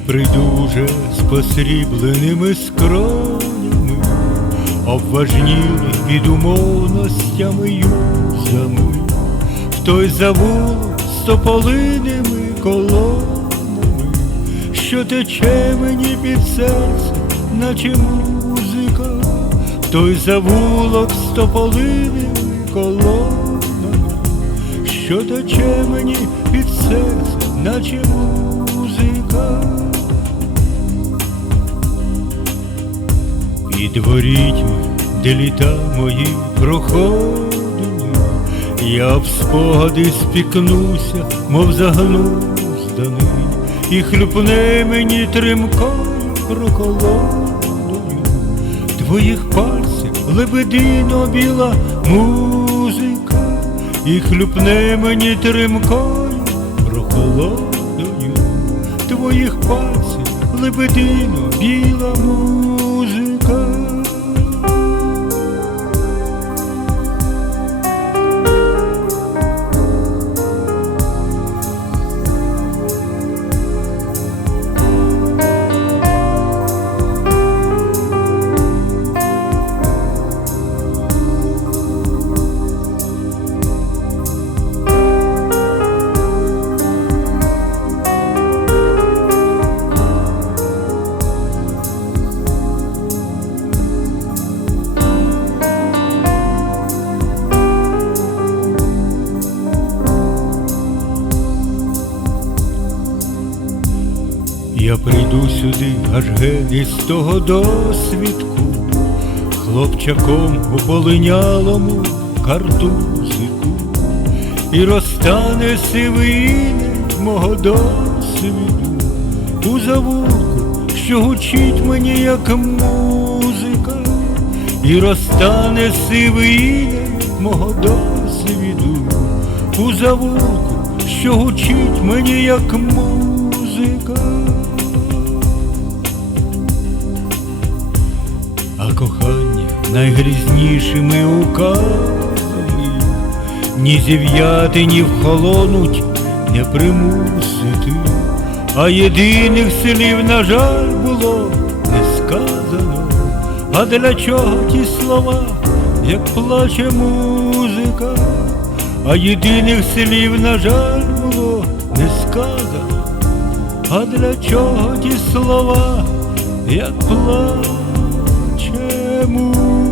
прийду вже з посрібленими скронями, обважнілі від умовностями юзами, в той завулок з тополиними колонами, що тече мені під серце, наче музика, в той завулок з тополиними колонами, що тече мені під серце, наче музика. Під ворітьми, де літа мої проходили, я в спогади спікнуся, мов загнузданий, і хлюпне мені тримкою проколодою твоїх пальців лебедино біла музика, і хлюпне мені тримкою прохолодою твоїх пальців лебедино біла Я прийду сюди аж геть із того досвідку, хлопчаком у полинялому картузику, і розтане сивини мого досвіду. У завулку, що гучить мені, як музика, і розтане сивини мого досвіду. У завулку, що гучить мені, як музика. Найгрізнішими указами ні зів'яти, ні вхолонуть, не примусити, а єдиних слів, на жаль, було не сказано. А для чого ті слова, як плаче музика, а єдиних слів, на жаль, було не сказано. А для чого ті слова, як плаче музика?